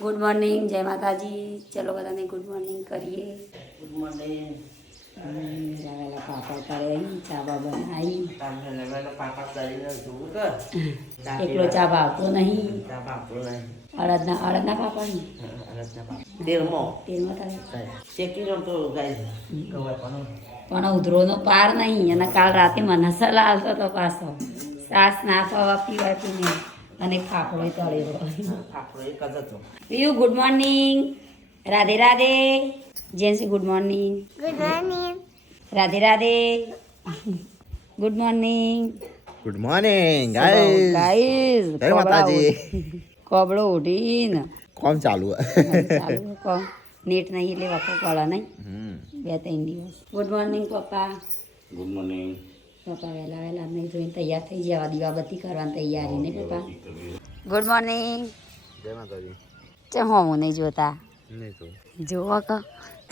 Good morning, જય માતાજી. ચલો બધાને ગુડ મોર્નિંગ કરીએ. Good morning. વેલા પાપા કરે ચા બા બનાવી. પાપા કરીને જોવું તો એકલો ચા ભાવતો નહીં. ચા ભાવતો નહીં. અડદના પાપા ને તેલમાં તારે શેકી લો તો ગાય પણ ઉધરોનો પાર નહીં. અને કાલ રાતે મનસલા આવતો તો પાછો સાસ ના પવા પીવાય પીને અને ફાફડો તળેલો. આપણો એક જ હતો. Piyu good morning. Radhe Radhe. Gen Z good morning. Good morning. Radhe Radhe. Good morning good morning guys. Guys. જય માતાજી. કોબળો ઉઠીને કોમ ચાલુ ચાલુ કોમ નેટ નહીં એટલે વખત પડે નહીં. 2-3 દિવસ. ગુડ મોર્નિંગ પપ્પા. Good morning. પપ્પા વહેલા વહેલા નહીં જોઈને તૈયાર થઈ જવા દીવાબત્તી કરવાની તૈયારી ને પપ્પા. Good morning. જય માતાજી. ચમ હું નહીં જોતા નહીં તો જોવો કે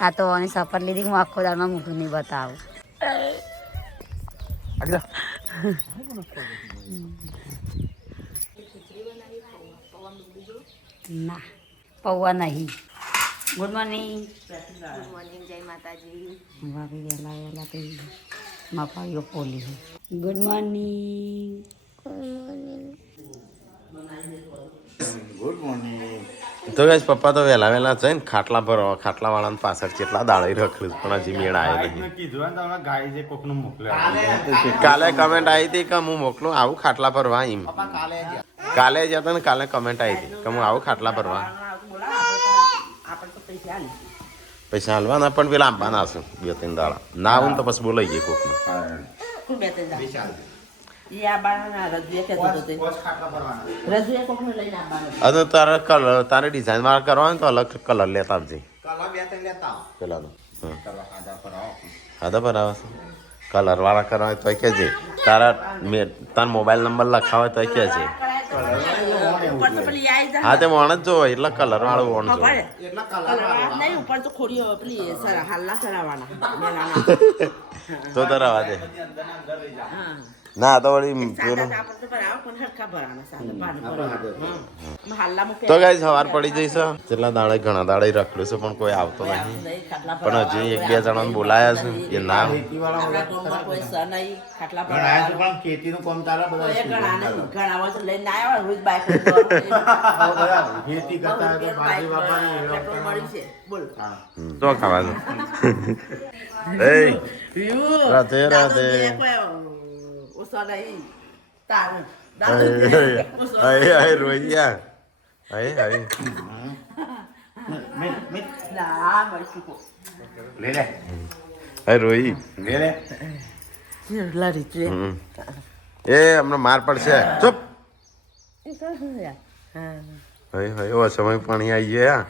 આ તો આની સફર લીધી હું આખો દાળમાં મોઢું નહીં બતાવું. ના પૌવા નહીં. Good morning. ગુડ મોર્નિંગ, જય માતાજી. ભાભી વહેલા વહેલા તો મફાઈઓ ફોલી. Good morning. Good morning. તો ગાઈસ પપ્પા તો વહેલા વહેલા જઈને ખાટલા પર ખાટલા વાળાને પાછળ કેટલા દાડા રખડ્યું પણ હજી મેળ આવ્યો નહીં. કાલે કમેન્ટ આવી હતી કે હું મોકલું આવું ખાટલા ભરવા એમ. કાલે જ હતા ને કાલે કમેન્ટ આવી હતી કે હું આવું ખાટલા ભરવા. પૈસા હાલવાના પણ પેલા આપવાના છું 2-3 દાડા ના આવું ને તો પછી બોલાઈ ગઈ કોકને. અને તારે કલર તારે ડિઝાઇન વાળા કરવાનું તો અલગ કલર લેતા આવજે પેલાનો. હા તો બરાબર છે. કલર વાળા કરવા હોય તો કહેજે. તારા મોબાઈલ નંબર લખાવે તો કહેજે. હા તે વણ જ જોવે એટલે કલર વાળું વણ જોવે. તો રવા દે. ના તો વળી તો ગાઈસ સવાર પડી જઈશ. કેટલા દાડે ઘણા દાડે રખડ્યું છે પણ કોઈ આવતો નહીં. પણ હજી 1-2 જણાને બોલાયા છે એ ના ખેતીનું કામ ચાલે તો ખાવાનું. રાધે રાધે. રોહિયા રોહી એ હમણાં માર પડશે. ચૂપ. ઓ સમય પાણી આવી ગયા.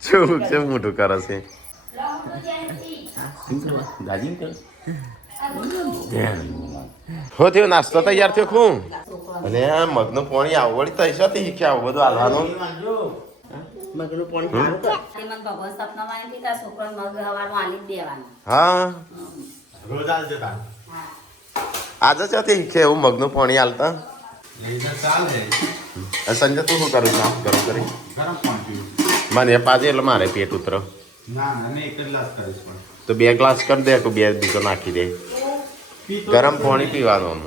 શું મોટું કરે છે. હો થયો નાસ્તો તૈયાર થયો ખું. અને આ મગનું પાણી આવડી તો હશે શીખ્યા આવું બધું હાલવાનું. હા આજે ચાથી શીખે એવું મગનું પાણી હાલતા. સંજય તું શું કરું છું ગરમ કરી મને પાજે એટલે મારે પેટ ઉતરો. તો 2 ગ્લાસ કરી દે કે 2 બીજો નાખી દે. ગરમ પાણી પીવાનું.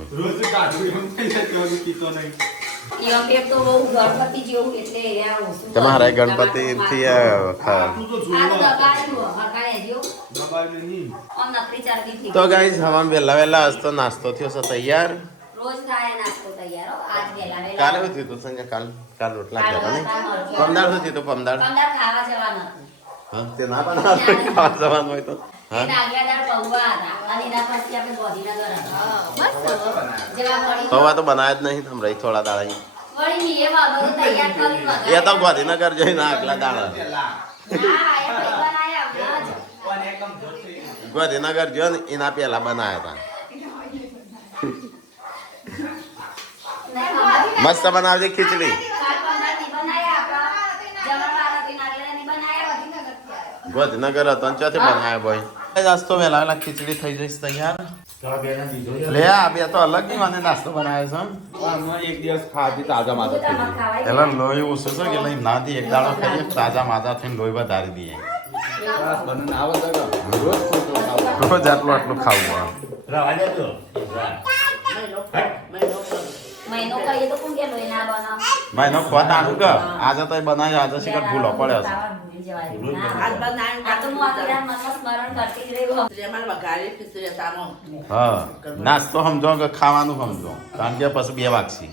તમારે ગણપતિ થી તો ગાઈસ હવામાં વહેલા વહેલા આજ તો નાસ્તો થયો છે તૈયાર. કાલે શું થયું સંજય? કાલ રોટલા કર્યા નહીં. પમદાર શું થયું? પમદાર હા તે ના ખાવા જવાનું હોય તો પૌવા તો બનાવ્યા જ નહીં. તમે રહી થોડા દાડા એ તો ગાંધીનગર જઈને આગલા દાડા ગાંધીનગર જો ને એના પેલા બનાવ્યા હતા. મસ્ત બનાવજે ખીચડી. ગાંધીનગર હતો ચોથી બનાવ્યા ભાઈ. આજ તો વહેલા વહેલા ખીચડી થઈ જઈશ તૈયાર. લે આ બે તો અલગ ની મને નાસ્તો બનાવ્યો છે એક દિવસ ખાધી તાજા માજા થઈ ગઈ. પેલા લોહી ઓછું છે કે લઈ ના દી એક દાડો ખાઈએ તાજા માજા થઈને લોહી વધારી દઈએ બસ બંને ના આવે તો રોજ ખોટું ખાવું. રોજ આટલું આટલું ખાવું રવા દેજો મહિનો કહીએ તો કોણ કે લોહી ના બનાવ મહિનો ખોટ આનું કે આજે તો બનાવ્યો આજે શીખર ભૂલો પડ્યો છે આ તો હું આખી રાત મનમાં સ્મરણ કરતી જ રહ્યો એમાં વઘારી ખીચડી તાનો હા નાસ્તો સમજો કે ખાવાનું સમજો કારણ કે પછી 2 વાગશે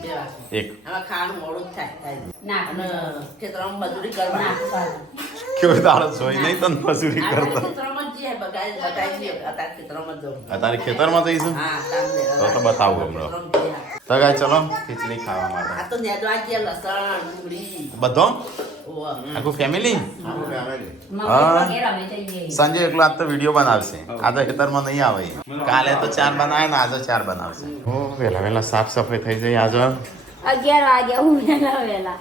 એક આમાં ખાવાનું મોડું જ થાય ના અને ખેતરમાં મજૂરી કરવા કેવો દાડો જોઈ નહીં તને મજૂરી કરતા ખેતરમાં જ જઈએ બતાવી દઈએ અત્યારે ખેતરમાં જ જવું અત્યારે ખેતરમાં જઈશું હા તામને તો બતાવું હમણાં તો ગાય ચલો ખીચડી ખાવા માટે આ તો નેદવા ગયા લસણ ડુંગળી બધો ઓવા આખું ફેમિલી મમ્મી હા. વગેરે અમે જઈએ સંજય એકલો આજ તો વિડીયો બનાવશે આજે ખેતરમાં નહીં આવે કાલે તો 4 બનાવે ને આજે 4 બનાવશે ઓ વેલા વેલા સાફ સફાઈ થઈ જાય આજે 11 વાગ્યા હું વેલા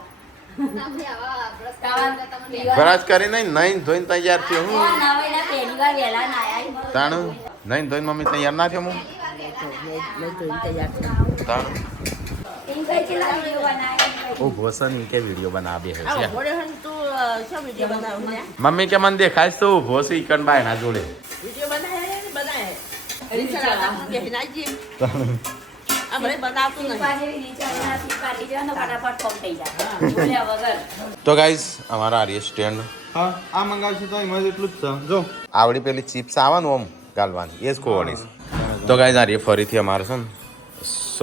બ્રશ કરી નહીં ધોઈને તૈયાર થયો હું પહેલી વાર વેલા નાયા તાણું નહીં ધોઈને મમ્મી તૈયાર ના થયો હું તાણું ઓ ભોસન કે વિડીયો બનાવે છે ઘોડે હન તું શું વિડીયો બનાવું ને મમ્મી કે મને દેખાય તો ઉભો છે ઈકણ બાય ના જોડે વિડીયો બનાવે રીસા આપણે બેહનાજી આપણે બનાવતું નહીં તો ગાઈઝ અમારા આર્ય સ્ટેન્ડ હા આ મંગાવશું તો એમાં એટલું જ છે જો આવડી પેલી ચિપ્સ આવવાનું આમ ગાલવાની એ જ ખોવાની છે તો ગાઈઝ આર્ય ફરીથી અમારે છે ને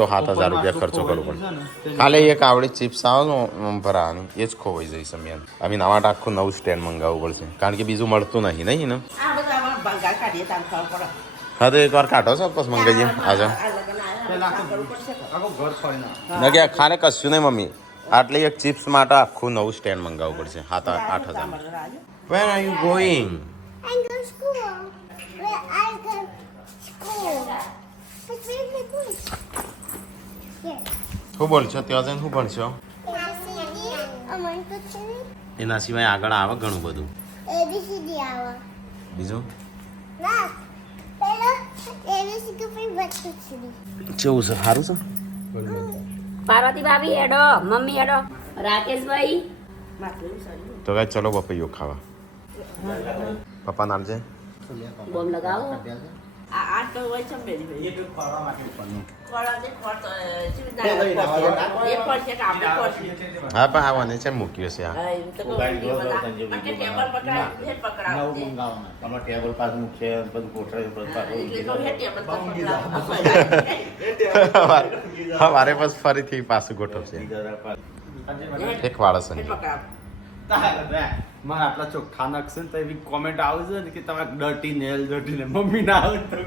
107,000 રૂપિયા ખર્ચો કરવો પડે ખાલી એક આવડી ચિપ્સ આવવાનું ભરાવાનું એ જ ખોવાઈ જઈશ અમે અમે નવા આખું નવું સ્ટેન્ડ મંગાવવું પડશે કારણ કે બીજું મળતું નહીં ને આ બધા આમાં ભંગાર કાઢીએ તાર ખાવા પડે હા તો એકવાર કાઢો છો પછી મંગાવીએ આજે આ લગન આયા કરવું પડશે આખું ઘર ફરી ના ના કે ખાને કશું નહીં મમ્મી આટલી એક ચિપ્સ માટે આખું નવું સ્ટેન્ડ મંગાવવું પડશે 7-8,000 Where are you going? I go to school. Where I go to school. It's really good. Yes. શું બોલશો ત્યાં જઈને શું ભણશો I'm going to see એના સિવાય આગળ આવે ઘણું બધું ABCD hour. બીજું ના પેલો ABCD પર બચ્ચું છે કેવું છે સારું છે પાર્વતી ભાભી હેડો મમ્મી હેડો રાકેશભાઈ તો ગાય ચલો પપૈયો ખાવા પપ્પા નામ છે બોમ લગાવો આ તો હોય છે બેરી એ તો ફરવા માટે ઉપરનું ખોળા દે ખોળ તો ચીવી ના એ પર છે કે આપણે પર હા પણ આવવાને છે મૂક્યો છે આ હા એમ તો વિડીયો બના કે ટેબલ પકડાય હે પકડાવ દે મંગાવવાના તમારે ટેબલ પાસ મૂકશે બધું કોઠાઈ પર એટલે તો હે ટેબલ પર પકડાવ મારે બસ ફરીથી પાછું ગોઠવશે એક વાળસ પકડાવ મારા આટલા ચોખ્ખા નખશે ને તો એવી કોમેન્ટ આવે છે ને કે તમે ડર્ટી નેલ મમ્મી ના આવે તો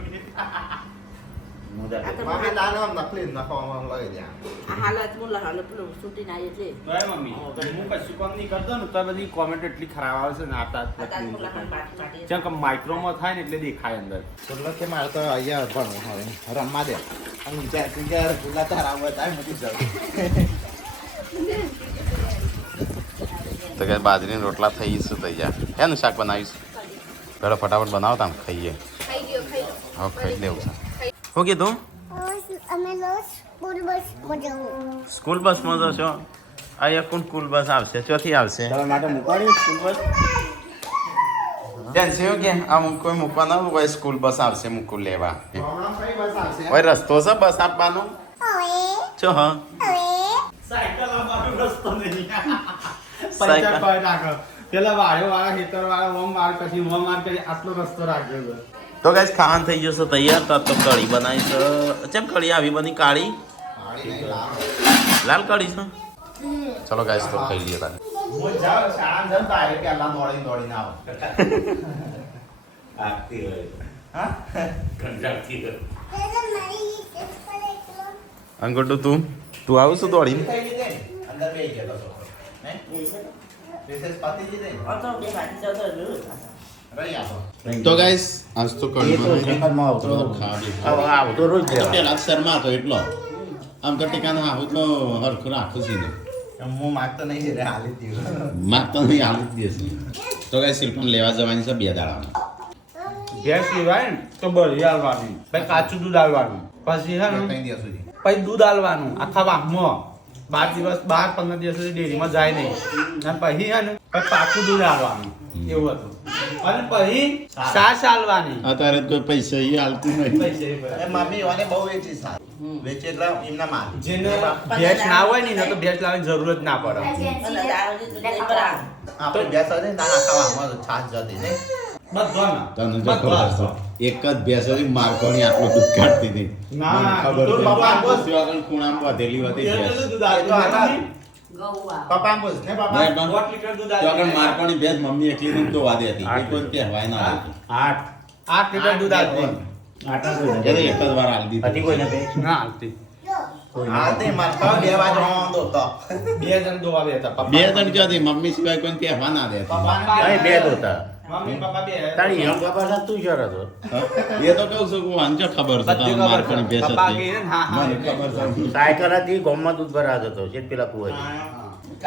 હાલત મુલા હાલત પેલું છૂટી ના છે મમ્મી હું કશું કામ નહીં કરતો ને તો બધી કોમેન્ટ એટલી ખરાબ આવે છે ને આતા મુલા પણ પાટી પાટી જેમ કે માઇક્રોમાં થાય ને એટલે દેખાય અંદર એટલે કે મારે તો અહીંયા ભણવું હવે રમવા દે અને જ્યારે પેલા તારા આવે થાય મળી જાવ તો કે બાજરીના રોટલા થઈ શું થઈ જાય એનું શાક બનાવીશું પેલો ફટાફટ બનાવો તામ ખાઈએ હવે ખાઈ લેવું છે શું કીધું અમે લોકો સ્કૂલ બસમાં જવું સ્કૂલ બસમાં જશો અહીંયા કોણ સ્કૂલ બસ આવશે ચોથી આવશે તમારા માટે મૂકવાની સ્કૂલ બસ બેન છે કે આમ કોઈ મૂકવા ના હોય સ્કૂલ બસ આવશે મૂકું લેવા હમણાં કઈ બસ આવશે હોય રસ્તો છે બસ આપવાનો હવે છો હા સાયકલ આવવાનો રસ્તો નહીં સાયકલ. પંચર પાડી નાખો પેલા વાળો વાળા ખેતર વાળા ઓમ વાર પછી ઓમ વાર કરી આટલો રસ્તો રાખ્યો છે તો ગાઈસ ખાવાનું થઈ જશે તૈયાર તો કઢી બનાવી છે ચેમ કઢી આવી બની કાળી લાલ કઢી છે ચલો ગાઈસ તો ખાઈ લઈએ તારે હું જાઉં શાળા જતા આવે કે અલ્લા દોડીને આવો આતી હોય હા કંટાળતી હોય પેલા મારી ચપ્પલ એકલો અંગોટું તું આવું છું દોડીને અંદર બે ગયેલો છો ને વિશેષ પાતી જ દે આ તો બે વાટી જતો રહ્યો રહી આવો તો ગાઈસ આજ તો કઢી બનાવી આવતો આવતો રોજ પેલા શર્મા હતો એટલો આમ તો ટીકાના આવું તો હરખું રાખું છું હું માગતો નહીં રે હાલી દીધું માગતો નહીં હાલ જ દેશે તો ગાઈસ શિલ્પન લેવા જવાની છે 2 દાડામાં ભેંસ લેવાય ને તો બળી આલવાની પછી કાચું દૂધ આલવાનું પછી છે ને ત્રણ દિવસ સુધી પછી દૂધ આલવાનું આખા વાઘમાં 12-15 દિવસ સુધી ડેરીમાં જાય નહીં અને પછી છે ને પછી પાકું દૂધ આલવાનું એવું હતું અને પછી છાશ આલવાની અત્યારે કોઈ પૈસા એ હાલતું નહીં પૈસા એ મમ્મી વાને બહુ વેચી સારું વેચે એટલે એમના માં જેને ભેંસ ના હોય ને તો ભેંસ લાવવાની જરૂર જ ના પડે અને દારૂની દૂધ નહીં ભરા. આપણે બેસ હતી નાના ખાવામાં છાશ જતી ને બધાના તને જો ખબર છે એક જ ભેંસ હતી મારકોની આટલું દૂધ કાઢતી હતી ના, મને ખબર તો છે બાપા બાપા આગળ ખૂણામાં વધેલી હતી ભેંસ દૂધ આલતું ગૌવા પપ્પા બોલ ને પપ્પા નહીં, પણ 8 લીટર દૂધ તો આગળ આલતું મારકોની ભેંસ મમ્મી એકલી ને દોવા દેતી એ કોઈ કહેવાય ના દેતી 8 લીટર દૂધ આલતી એટલે એક જ વાર હાલ દીધી ના આલતી હાલ તે માર પપ્પા બે બાજુ હોં દો તો 2 જણ દોવા બેતા પપ્પા બે જણ ક્યાંથી મમ્મી સિવાય કોઈ કહેવા ના દેતી મમ્મી પપ્પા બે હા? એ તો કહું છું કે વાંચો ખબર છે બધી તો ખબર મારકોની છે. ભેંસ પપ્પા હતી કહે ને, હા, હા. મને ખબર છે સાયકલ હતી ગોમમાં દૂધ ભરાતો હતો છે પેલા કુવાથી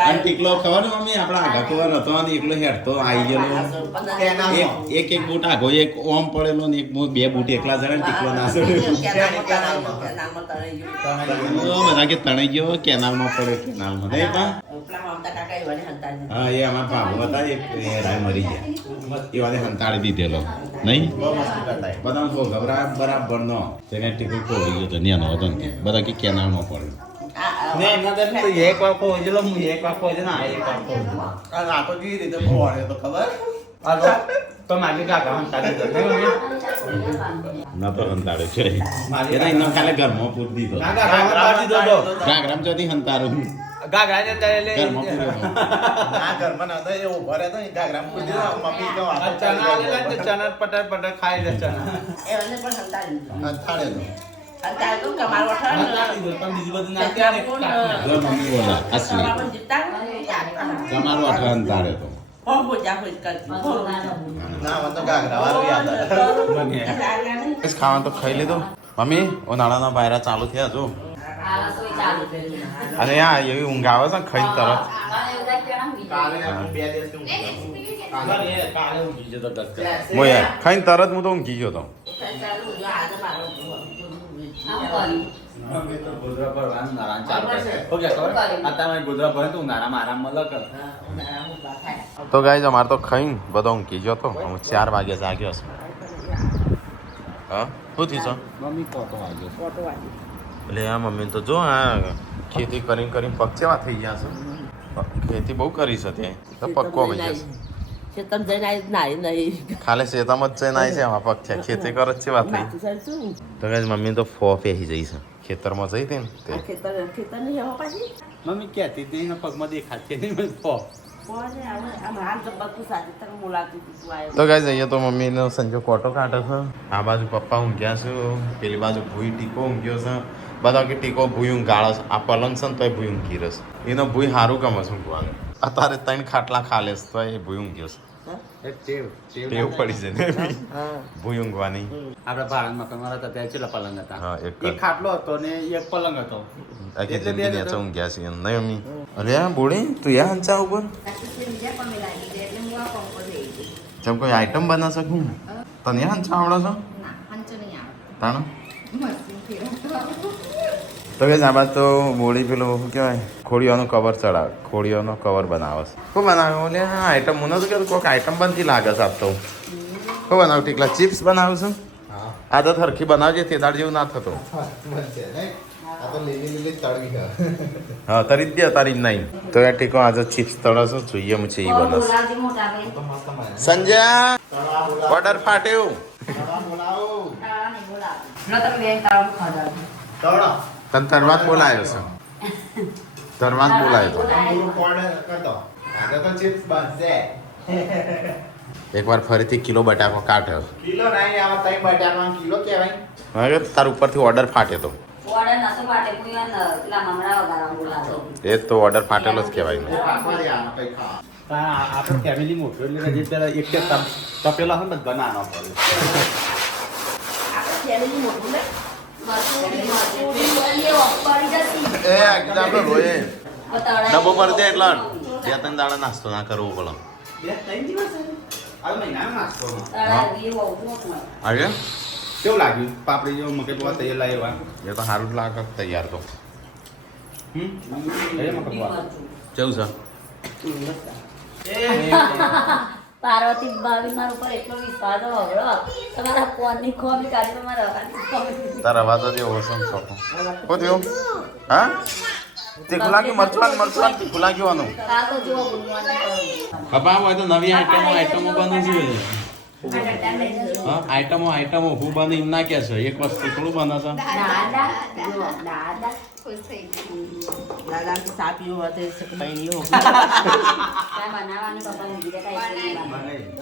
અને ટીકલો ખબર ને મમ્મી આપણા આગા કુવાર હતો અને એકલો હેડતો આવી ગયેલો એક બૂટ આગો એક ઓમ પડેલો ને એક બે બૂટ એકલા જણે ને ટીકલો ના બધા કે તણાઈ ગયો કેનાલમાં પડે કેનાલમાં નહીં પણ હા એ અમારા ભાભો હતા એક રાય મરી ગયા એ વાને હંતાડી દીધેલો નહીં બહુ મસ્તી કરતા એ. બધા તો ગભરા બરાબર નો તેને ટીકલો તોડી ગયો તો નેનો હતો ને તે. બધા કે કેનાલમાં પડ્યો ને એમના દર તો એક વાર પહોંચેલો હું એક વાર પહોંચે ના એક વાર પહોંચે આ રાતો કેવી રીતે ભોળે તો ખબર આ તો મારી કાકા હંતાડી દીધો નહીં મમ્મી? ન તો હંતાડે છે મારી એના એનો ખાલી ઘરમાં પૂર દીધો ના કાકા હંતાડી દીધો તો. ગાગરામ ચોથી હંતારું કાકા આજે ત્યારે ઘરમાં પૂર્યો ના ઘરમાં ના હતા એવું ભરે તો ગાગરામ પૂરી દીધો મમ્મી તો આ ચણા આલેલા ને તે ચણા પટર પટર ખાઈ લે ચણા એમને પણ હંતાડી દીધું. અથાડે તો હંતાડી તો કમાલ વઠાણ હંતાડી દીધો પણ બીજું બધું ના ત્યાં ને કાકના. જો મમ્મી બોલા અસલી સવારમાં જીતતા ને, તમારું આટલા હંતાડે તો હો હોજા હોજ કરતી. હો. ના મને તો ગાગરા વાળું યાદ આવે બને. ખાવાનું તો ખાઈ લીધું મમ્મી ઉનાળાના બાયરા ચાલુ થયા જો આ રસોઈ ચાલુ કરી. અને આ એવી ઊંઘ આવે છે ને ખાઈને તરત કાલે બધા કેળા મૂકી કાલે દીધા. આપણે 2 દિવસ ઊંઘી કાલે ઊંઘી જતો દસ મોય ખાઈને તરત હું તો ઊંઘી ગયો તો ચાલુ જો આજે મારો આમ કર્યું. ગોધરા ભરવાનું નારાયણ ચાલુ કરશે. હો ગયા ખબર? આ તમે ગોધરા ભરે તો ઉનાળામાં આરામમાં લગ કર. ઉનાળામાં ઉભા થાય. તો ગાઈઝ અમારે તો ખાઈને બધો ઊંઘી ગયો તો હું 4 વાગે જાગ્યો છું હા શું થયું છે મમ્મી કોતો વાગ્યો. ફોટો વાળી. એટલે આ મમ્મી તો જો આ ખેતી કરીને કરીને પગ કેવા થઈ ગયા છે ખેતી બહુ કરી છે ત્યાં તો પગ કો ભાઈ જશે ખેતર જઈને આવી નાઈ નહીં. ખાલી શેતામાં જ જઈને આવી છે આમાં પગ છે ખેતી કરે જ કેવા થઈ માથું સરસું. તો ગાઈઝ મમ્મી તો ફો પેહી જઈ છે ખેતરમાં જઈ હતી ને તે ખેતર નહીં આવો પાછી. મમ્મી કહેતી હતી એના પગમાં દેખાતી નહીં મને ફો. કોને આવે? આમ હાલ તો બધું સાથે તને મુલાકાત તું આવ્યો. તો ગાઈઝ અહીંયા તો મમ્મીનો સંજો કોટો કાઢે છે આ બાજુ પપ્પા ઊંઘ્યા છે પેલી બાજુ ભૂઈ ટીકો ઊંઘ્યો છે બધા કે ટીકો ભૂઈ ઊંઘ ગાળે છે આ પલંગ છે ને તોય ભૂઈ ઊંઘી રહેશે એનો ભૂઈ સારું ગમે છે ઊંઘવાનું અત્યારે 3 ખાટલા ખાલે છે તો એ ભૂઈ ઊંઘ્યો છે એક ટેવ ટેવ પડી છે ને ભૂઈ ઊંઘવાની આપણા ભારત મકાનમાં હતા ત્યાં કેટલા પલંગ હતા? હા, એક જ. એક ખાટલો હતો ને એક પલંગ હતો. આખી એટલે બે જિંદગી જ નેચા હતો. ઊંઘ્યા છે એમ નહીં અમ્મી અરે આ બોડી તું યા હંચા ઉપર જેમ કોઈ આઈટમ બના શકું તને યા હંચા આવડે છે તાણો તો કે આ બાદ તો બોડી પેલું શું કહેવાય ખોડીઓનો કવર ચડાવે ખોડીઓનો કવર બનાવે છે શું બનાવે ઓલે હા આઈટમ મને તો કહેતું કોઈક આઈટમ બનતી લાગે છે આપ તો શું બનાવું ટીકલા ચિપ્સ બનાવું છું આ તો હરખી બનાવજે તે દાળ જેવું ના થતો બનશે નહીં આ તો લીલી લીલી તળવી છે હા તરી જ દે તારી જ નહીં તો યાર ટીકો આજે ચિપ્સ તળાશો જોઈએ મુછે એ બનશે બોલાવજે મોટા ભાઈ. તો મસ્ત મને સંજય ઓર્ડર ફાટ્યું બોલાવો તાળા નહીં બોલાવે. લો તમે બેન તાળા ખાધા. તળો તને તરવાત બોલાયો છે તરવાત બોલાયો તો પૂરું કોર્ડર કરતો આગળ તો ચિપ્સ બનશે એકવાર ફરીથી કિલો બટાકો કાઢ્યો કિલો નહીં આવા તઈ બટાકાનો કિલો કહેવાય હવે તાર ઉપરથી ઓર્ડર ફાટ્યો તો ઓર્ડર નતો પાટે કોઈ પેલા મમરા વગાડવા બોલાવો. એ જ તો ઓર્ડર ફાટેલો જ કહેવાય ને પાકવા દે આમાં કઈ ખા આપણે ફેમિલી મોટું એટલે જે પેલા એક તપેલા હોય ને બનાવવાનો પડે. આપણે ફેમિલી મોટું ને. એ આપણે રોયે ડબ્બો ભરી દે એટલે બે ત્રણ દાડા નાસ્તો ના કરવો પડે બે ત્રણ દિવસ આ મહિનાનો નાસ્તો આજે કેવું લાગ્યું પાપડી જેવો મકે પૌવા તૈયાર લાવ્યા એ તો સારું જ લાગે તૈયાર તો એ મકે પૌવા કેવું છે પાર્વતી ભાભી મારા ઉપર એટલો વિશ્વાસ હવડો તમારા ફોનની ખોમી કાઢી તમારા તારા વાત જ એવો છે છોકરો શું થયું હા તીખું લાગ્યું મરચું તીખું લાગ્યું કાલ તો જો ગુણવાનું ખબર હોય તો નવી આઈટમો બનવું જોઈએ હા આઈટમો હું બને એમ ના કે છે એક વસ્તુ થોડું બને છે દાદા જો દાદા દાદા સા પીવો હતો છે કે બહેની હો ચા બનાવવાની પપ્પાને કીધે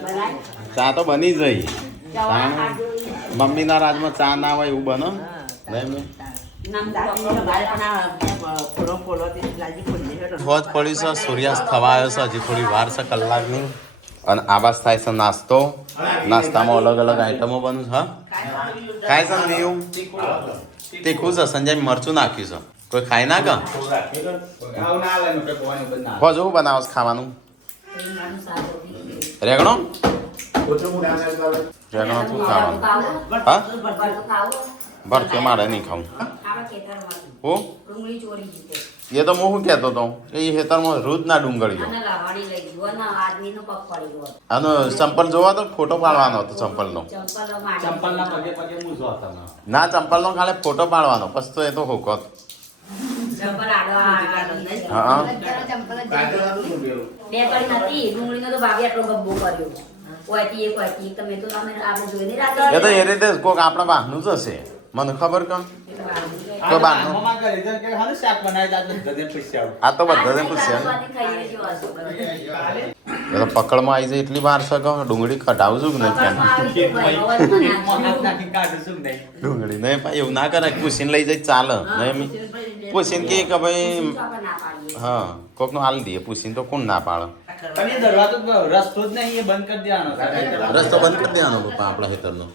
બનાય ચા તો બની જઈ જવા ખાજો મમ્મીના રાજમાં ચા ના હોય એવું બનો નહીં ફોલો તે લાગી ખોલી હેડો ફોજ પડી છે સૂર્યાસ્ત થવા આવ્યો છે હજી થોડી વાર છે કલાકની અને આવાજ થાય છે નાસ્તો નાસ્તામાં અલગ અલગ આઈટમો બનું છે હા ખાય છે ને એવું તીખું છે સંજય મરચું નાખ્યું છે કોઈ ખાય ના કા આવ ના લે મકે પૌવાની બના ફોજ એવું બનાવો છે ખાવાનું રેગણો રેગણો શું ખાવાનું હા ભરતે મારે નહીં ખાવું હું એ તો હું શું કહેતો હતો એ ખેતરમાં રોજ ના ડુંગળીઓ આનો ચંપલ જોવા તો ફોટો પાડવાનો હતો ચંપલનો ચંપલના પગે પગે મૂજો હતા ના ચંપલનો ખાલી ફોટો પાડવાનો પછી તો એ તો હોકો હા એ તો એ રીતે કોક આપણા બહારનું જ હશે મને ખબર કેમ તો બહારનું મમ્મા કરે છે કે હાલે શાક બનાવી દા બધે પૂછ્યા આ તો બધા પૂછશે એ તો પકડમાં આવી જાય એટલી વાર છે કે ડુંગળી કઢાવું છું કે નથી ડુંગળી નહીં ભાઈ એવું ના કરાય પૂછીને લઈ જાય ચાલે નહીં પૂછીને કે ભાઈ હા કોકનો હાલ દઈએ પૂછીને તો કોણ ના પાડે પણ એ દરવાજો રસ્તો જ નહીં એ બંધ કરી દેવાનો રસ્તો બંધ કરી દેવાનો પપ્પા આપણા ખેતરનો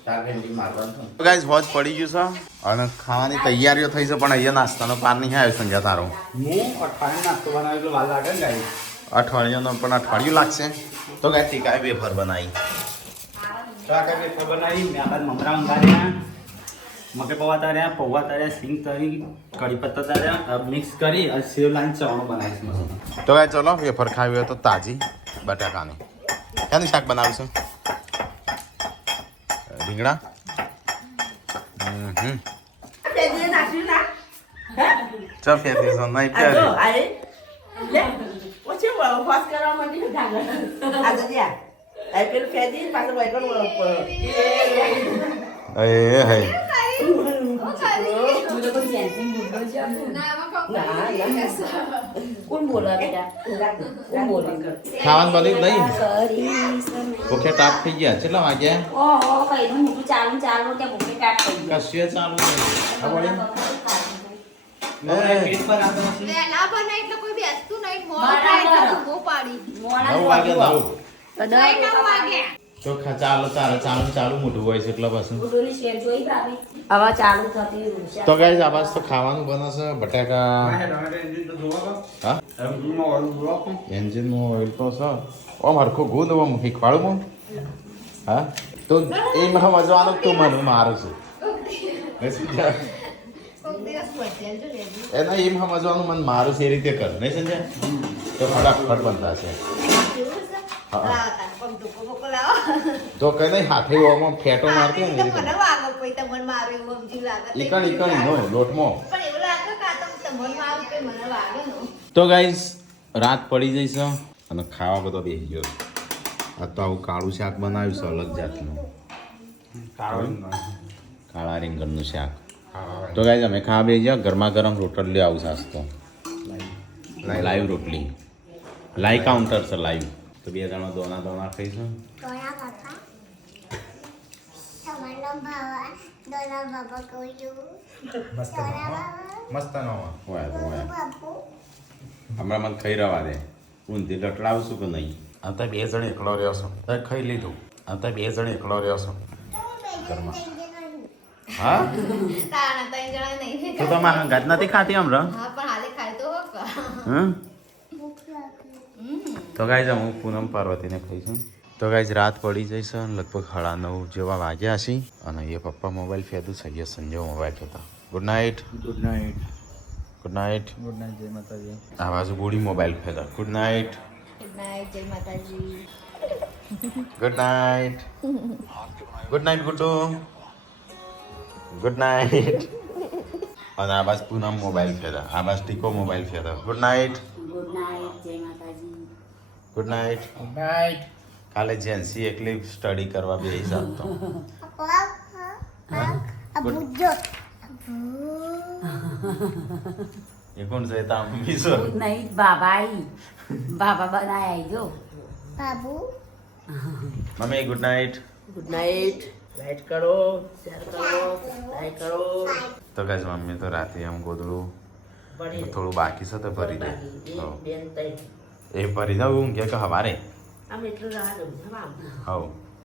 તો ગાઈસ હોજ પડી ગયું છે અને ખાવાની તૈયારીઓ થઈ છે પણ અહીંયા નાસ્તાનો પાર નહીં આવ્યો સંજય તારો હું અઠવાડિયે નાસ્તો બનાવ્યો એટલે વાર લાગે ને ગાઈ અઠવાડિયાનો પણ અઠવાડિયું લાગશે તો ગાય ટીકાય વેફર બનાવી શાક વેફર બનાવી મેં આપણા મમરા મંગાવ્યા મકે પૌવા તાર્યા પૌવા તાર્યા સિંગ તરી કઢી પત્તા તાર્યા મિક્સ કરી અને સેવ લાઈન ચવાણું બનાવીશ મસ્ત તો ગાય ચલો વેફર ખાવી હોય તો તાજી બટાકાની ક્યાંનું શાક બનાવીશું રીંગણા ચા ફેરતી છો નહીં ફેરી પછી ફાસ કરવા માંડી ઢાગર આ તો જા આ પેલું ફેદી પાછો વાઈકલ એ હે કોણ બોલા બેટા કોણ બોલે ખાવાનું બની નહીં ભૂખે ટાપ થઈ ગયા કેટલા વાગ્યા ઓહો કઈ મોટું ચાલુ ચાલુ ત્યાં ભૂખે કાટ થઈ ગઈ કશું ચાલુ ના બનાય એટલે કોઈ બેસતું નહીં મોડું થાય એટલે ઊભો પાડી 9 વાગ્યા 9 9 વાગે તો ચાલુ મોટું હોય છે એટલે પછી ગુડોની શેર જોઈ ભાભી હવે ચાલુ થતી રૂષા તો ગાઈસ આ બાજુ તો ખાવાનું બને છે બટાકા હા એન્જિનનું ઓઇલ તો છે ઓમ હરખું ગુંદ ઓમ શીખવાડું હા તો એમ સમજવાનું તું મને મારું છું એના એમ સમજવાનું મને મારું છે એ રીતે કર નહીં સમજ્યા તો ફટાફટ બનતા છે તો કઈ નહીં હાથે ઓમાં ફેટો મારતી હોય ને એ રીતે ઈકણ નો લોટમાં તો ગાઈસ રાત પડી જઈ છે અને ખાવા બધો બેસી ગયો આ તો આવું કાળું શાક બનાવ્યું છે અલગ જાતનું કાળા રીંગણનું શાક તો ગાઈસ અમે ખાવા બેસી ગયા ગરમા ગરમ રોટલી આવું સાસ તો લાઈવ રોટલી લાઈવ કાઉન્ટર છે લાઈવ તો બે જણા દોના ખાઈશું કોના બાપા તમારો બાબા દોના બાબા કોયું મસ્ત નો હોય તો હોય બાપુ હમણાં મને ખાઈ રવા દે ઊંધી લટડાવશું કે નહીં આ તો બે જણ એકલો રહ્યો છો તો ખાઈ લીધું આ તો બે જણ એકલો રહ્યો છો ઘરમાં હા તું તો મારા ગાત નથી ખાતી હમણાં તો ગાઈ જાઉં હું પૂનમ પાર્વતીને ખાઈશું તો ગાઈઝ રાત પડી જઈશે અને લગભગ 9:30 જેવા વાગ્યા હશે અને એ પપ્પા મોબાઈલ ફેદું છે એ સંજય મોબાઈલ ફેતા good night good night good night good night જય માતાજી આ બાજુ બોડી મોબાઈલ ફેતા ગુડ નાઇટ Good night, જય માતાજી. Good night good night Guddu good night અને આ બાજુ પૂનમ મોબાઈલ ફેતા આ બાજુ ટીકો મોબાઈલ ફેતા ગુડ નાઇટ ગુડ નાઇટ જય માતાજી. ગુડ નાઇટ ગુડ નાઇટ કાલે જેન્સી એકલી સ્ટડી કરવા બે હિસાબ તો અબુજો. એ કોણ છે તામી સર ગુડ નાઇટ બાબાઈ. બાબા બનાયા જો. બાબુ. મમ્મી good night good night. Light કરો, શેર કરો, લાઈક કરો. તો ગાઈસ મમ્મી તો રાતે આમ ગોદડું ભરી થોડું બાકી છે તો ભરી દે બાકી. હઉ. બેન તઈ. એ ભરી દઉં કે હવારે આમ એટલું રાહ દઉં. આમ. હવ